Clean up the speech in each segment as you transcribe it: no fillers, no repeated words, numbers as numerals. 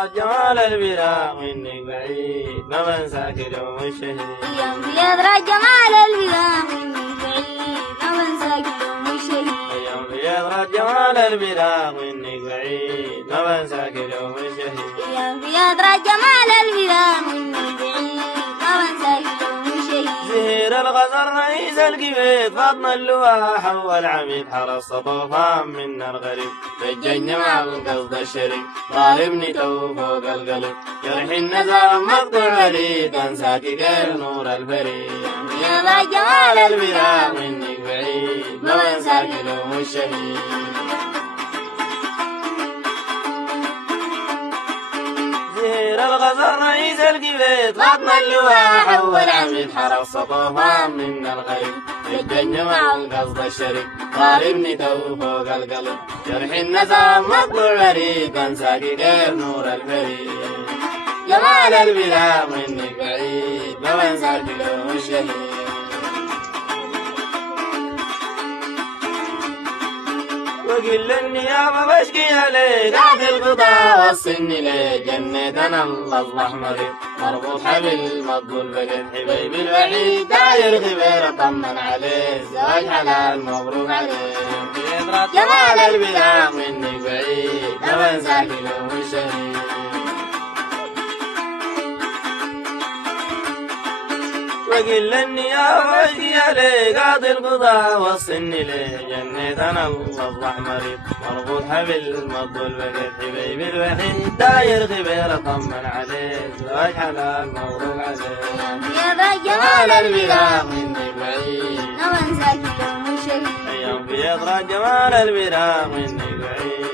بيض جمال البراق منك بعيد ما بنساك اليوم الشهيد أيام بيض جمال البراق منك بعيد ما بنساك اليوم الشهيد أيام بيض جمال البراق منك بعيد ما بنساك اليوم الشهيد أيام بيض جمال البراق منك بعيد ما بنساك اليوم الشهيد زهير الغزر رئيس القبيط فاطم اللواح والعميد حرس طوفان منا الغريب بالجنة مع القصد الشريف ضاربني تو فوق القلب جرح النزام مقطوع وليد انساك غير نور الفريد يا جمال البراق منك بعيد ما بنساك اليوم الشهيد زهير الغزر رئيس القبيط فاطم اللواح والعميد حرس طوفان منا الغريب بالجنة مع القصد الشريف ضاربني تو فوق القلب جرح النزام مقطوع وريد انساك غير نور الفريد جمال البراق منك بعيد ما بنساك اليوم الشهيد وقل النيابة بشكي عليك قاعد القضاء والسن ليك جنتنا الله الأحمر مربوط حبل مضبول بقيت حبيب الوحيد داير خبير اطمن عليه زواج حلال مبروك عليه جمال البراق منك بعيد ما بنساك اليوم الشهيد وقل النيابة بشكي عليك قاضي القضاء والسن ليه جنتنا الله الأحمر مربوط حبل مضبول بقيت حبيب الوحيد داير خبير اطمن عليه زواج حلال مبروك عليه يا جمال البراق منك بعيد ما بنساك اليوم الشهيد أيام بيض جمال البراق منك بعيد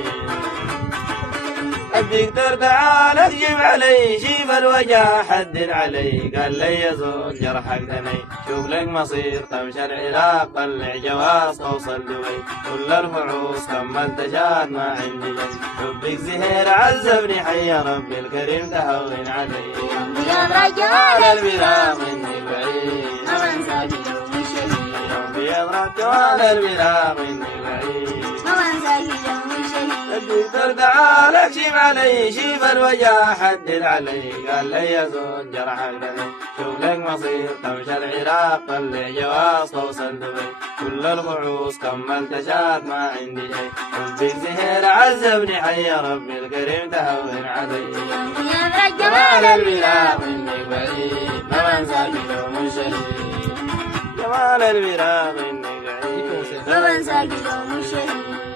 الدكتور تعال اكشف علي شيف الوجع حدد علي قال لي يزول جرحك دني شوف لك مصير تمشي العراق طلع جواز توصل دبي كل الفحوص كملت شاد ما عندي جن حبك زهير عذبني حي ربي الكريم تهون علي يا جمال البراق منك بعيد ما بنساك اليوم الشهيد أيام بيض جمال البراق منك بعيد ما بنساك اليوم الشهيد الدكتور تعال اكشف علي شيف الوجع حدد علي قال لي يزول جرحك دمي شوف لك مصير تمشي العراق طلع جواز توصل دبي كل البحوث كملت شاد ما عندي شي حبك زهير عذبني حي ربي الكريم تهون علي يا جمال البراق منك بعيد ما بنساك اليوم الشهيد جمال البراق منك بعيد ما بنساك اليوم الشهيد